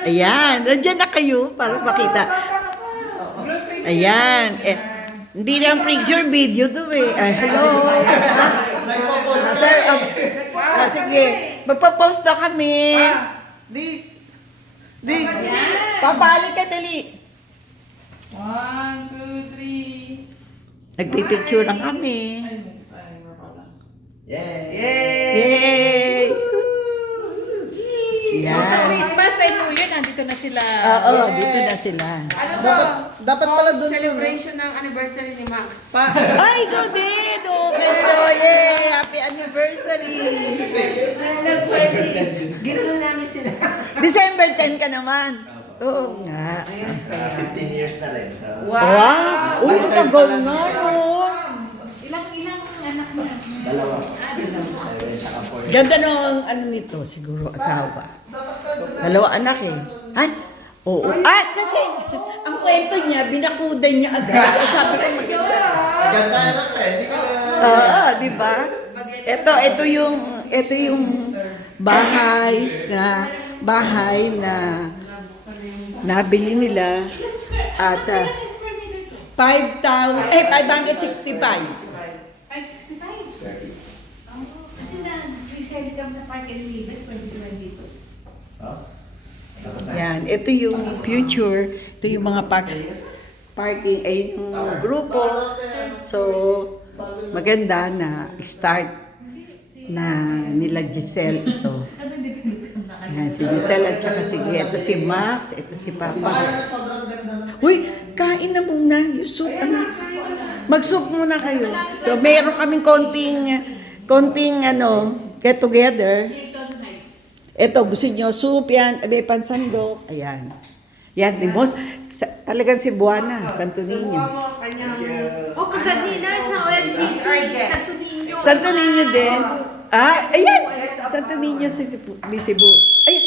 Ayan, nandiyan na kayo para makita. Ayan. Hindi lang picture video to eh. Hello. Sir, sige. Magpa-post na kami. This. Pabalik ka dali. 1, 2, 3. Nagpipicture lang kami. Yay! Yay! So, sa Christmas ay New Year, nandito na sila. Oo, dito na sila. Ano to? Dapat pala doon Celebration ng anniversary ni Max. Ay, go din! Okay, so, yay! Happy anniversary! Ginawa namin sila. December 10 ka naman. Oo nga. 15 years na rin. So, Wow! Uy, tagal na, no? Ilang anak niya? dalawa. Dalawa. 7 saka 4. Ganda nung ano nito, siguro asawa. Dalawa anak eh. Ay, oo. Ah, kasi ang kwento niya, binakudan niya agad. Sabi ko maganda. Ganda na eh. Hindi ka Oo, di ba? Ito yung bahay na nabili nila at 565. 565. Kasi na-resell kami sa Park and River 2022. Tapos na. Yan, ito yung future, ito yung mga parking ay yung grupo. So, maganda na start na nila Giselle ito. Yan, si Giselle at saka ito si Max, ito si Papa. Uy, kain na muna yung soup, ano? Mag-soup muna kayo. So, meron kaming konting get together. Ito, gusto nyo, soup yan, may pansandok, ayan. Yan, ni Boss, talagang si Buana, Santo Niño. Oh, kaganina sa OMGC, Santo Niño. Santo Niño din. Ah, ayan, Santo Niño sa Cebu. Ayan,